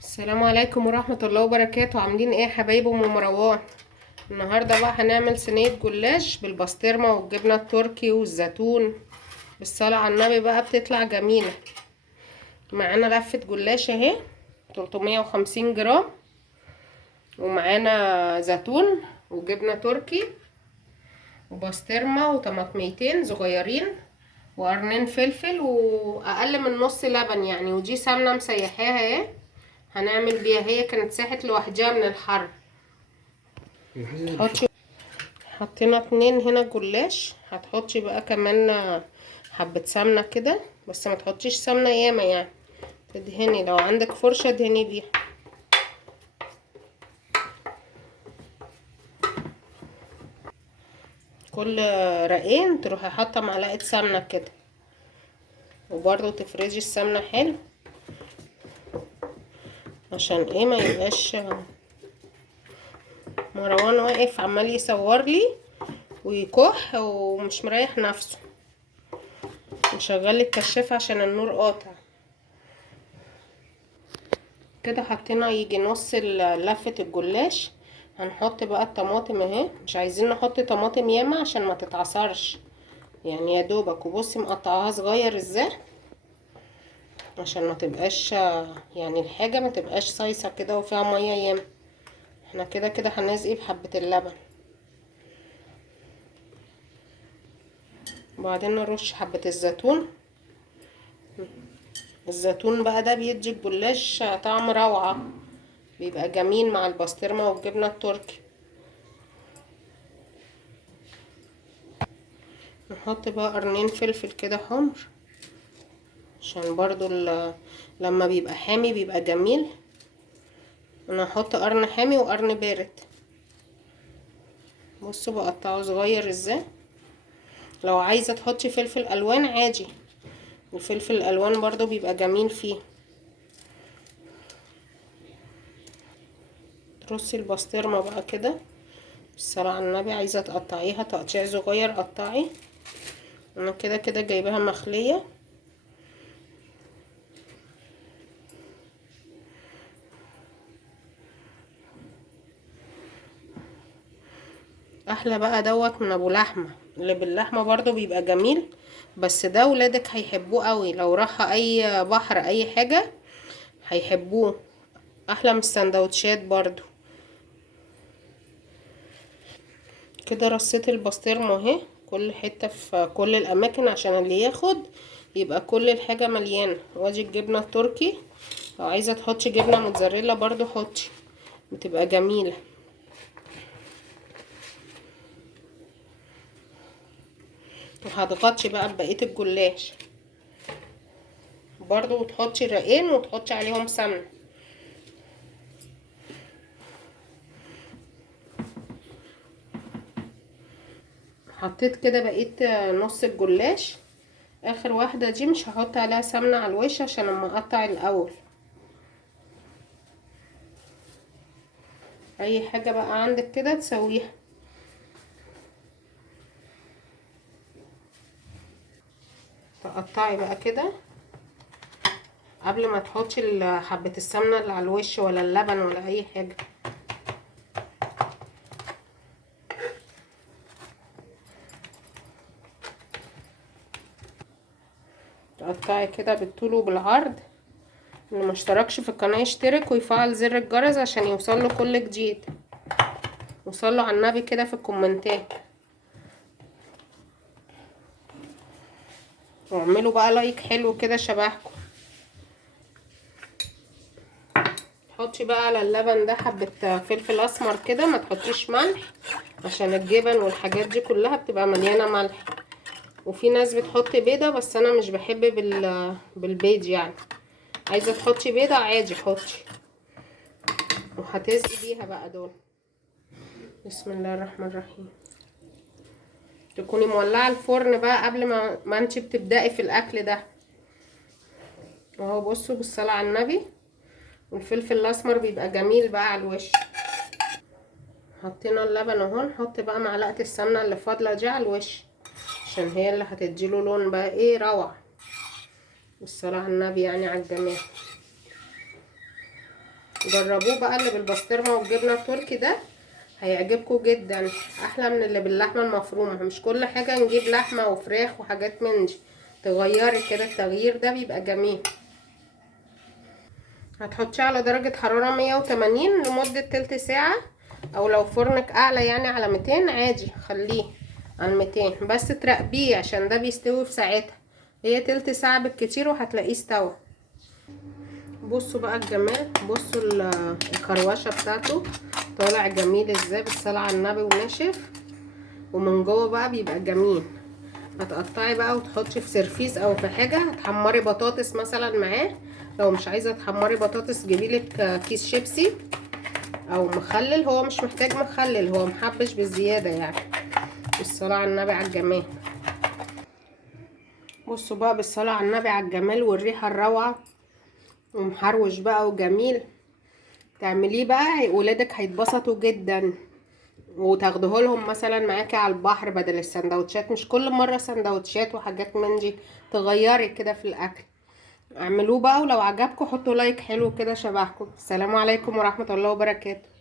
السلام عليكم ورحمة الله وبركاته. عاملين ايه يا حبايب ام مروان؟ النهاردة بقى هنعمل صينية جلاش بالبسطرمة والجبنة التركي والزيتون. بالصلاة على النبي بقى بتطلع جميلة. معانا لفة جلاش اهي 350 جرام، ومعانا زيتون وجبنة تركي وبسطرمة وطماطميتين صغيرين وقرنين فلفل واقل من نص لبن يعني، ودي سمنة مسيحاها اهي هنعمل بيها. هي كانت ساحت لوحدها من الحر. تحطي حطينا 2 هنا جلاش، هتحطي بقى كمان حبة سمنة كده، بس ما تحطيش سمنة ياما يعني، تدهني لو عندك فرشة دهني بيها. كل رقين تروحي حاطة معلقة سمنة كده، وبرضو تفرزي السمنة حلو عشان ايه ما يبقاش. مروان واقف عمال يصور لي ويكح ومش مريح نفسه، نشغل الكشاف عشان النور قاطع كده. حطينا يجي نص لفة الجلاش. هنحط بقى الطماطم اهي، مش عايزين نحط طماطم ياما عشان ما تتعصرش يعني، يا دوبك. وبصي مقطعاها صغير ازاي عشان ما تبقاش يعني الحاجة ما تبقاش صيصة كده وفيها مية ياما. احنا كده كده هنسقي بحبة اللبن، وبعدين نرش حبة الزيتون. الزيتون بقى ده بيدي الجلاش طعم روعة، بيبقى جميل مع البسطرمة والجبنة التركي. نحط بقى قرنين فلفل كده حمر عشان برضو لما بيبقى حامي بيبقى جميل. انا هحط قرن حامي وقرن بارد. بصوا بقطعه صغير ازاي. لو عايزة تحطي فلفل الوان عادي، الفلفل الالوان برضو بيبقى جميل فيه. ترصي البسطرمة بقى كده بالصلاة على النبي. عايزة تقطعيها تقطيع صغير قطعي، انا كده كده جايباها مخلية. احلى بقى دوت من ابو لحمة. اللي باللحمة برضو بيبقى جميل، بس ده ولادك هيحبوه قوي، لو راح اي بحر اي حاجة هيحبوه. احلى من السندوتشات برضو. كده رصيت البسطرمة اهي كل حتة في كل الاماكن عشان اللي ياخد يبقى كل الحاجة مليانة. وادي الجبنة التركي، لو عايزة تحطي جبنة موتزاريلا برضو حطي، بتبقى جميلة. وهتغطي بقى ببقية الجلاش برضو، وتحطي رقين وتحطي عليهم سمنة. حطيت كده بقيت نص الجلاش. اخر واحدة دي مش هحط عليها سمنة على الوش عشان اما اقطع الاول. اي حاجة بقى عندك كده تسويها. تقطعي بقى كده قبل ما تحطي حبة السمنة اللي على الوش ولا اللبن ولا اي حاجة. تقطعي كده بالطول وبالعرض. اللي ما اشتركش في القناة يشترك ويفعل زر الجرس عشان يوصله كل جديد. وصلوا على النبي كده في الكومنتات، واعملوا بقى لايك حلو كده شبهكم. تحطي بقى على اللبن ده حبة فلفل اسمر كده، ما تحطيش ملح عشان الجبن والحاجات دي كلها بتبقى مليانة ملح. وفي ناس بتحط بيضة بس انا مش بحب بالبيض يعني. عايزة تحطي بيضة عادي حطي. وهتسقي بيها بقى دول. بسم الله الرحمن الرحيم. تكوني مولعة الفرن بقى قبل ما انتي بتبدأي في الاكل ده. اهو بصوا بالصلاة على النبي. والفلفل الاسمر بيبقى جميل بقى على الوش. حطينا اللبن اهو، نحط بقى معلقة السمنة اللي فاضلة دي على الوش عشان هي اللي هتديله لون بقى ايه روعة. والصلاة على النبي يعني على الجمال. جربوه بقى اللي بالبسطرمه والجبنه التركي ده، هيعجبكم جدا. احلى من اللي باللحمه المفرومه. مش كل حاجه نجيب لحمه وفراخ وحاجات من دي، تغيري كده، التغيير ده بيبقى جميل. هتحطيه على درجه حراره 180 لمده تلت ساعه، او لو فرنك اعلى يعني على 200 عادي خليه على 200، بس تراقبيه عشان ده بيستوي في ساعتها. هي تلت ساعه بالكتير وهتلاقيه استوى. بصوا بقى الجمال، بصوا الكروشه بتاعته طالع جميل ازاي بالصلاه على النبي وناشف، ومن جوه بقى بيبقى جميل. هتقطعي بقى وتحطي في سرفيس او في حاجه. هتحمري بطاطس مثلا معاه، لو مش عايزه تحمري بطاطس جيبيلك كيس شيبسي او مخلل. هو مش محتاج مخلل، هو محبش بالزياده يعني. بالصلاه على النبي على الجمال. بصوا بقى بالصلاه على النبي على الجمال والريحه الروعه، ومحروش بقى وجميل. تعمليه بقى ولادك هيتبسطوا جدا، وتاخدوه لهم مثلا معاكي على البحر بدل السندوتشات. مش كل مره سندوتشات وحاجات من دي، تغيري كده في الاكل. اعملوه بقى، ولو عجبكم حطوا لايك حلو كده شبهكم. السلام عليكم ورحمه الله وبركاته.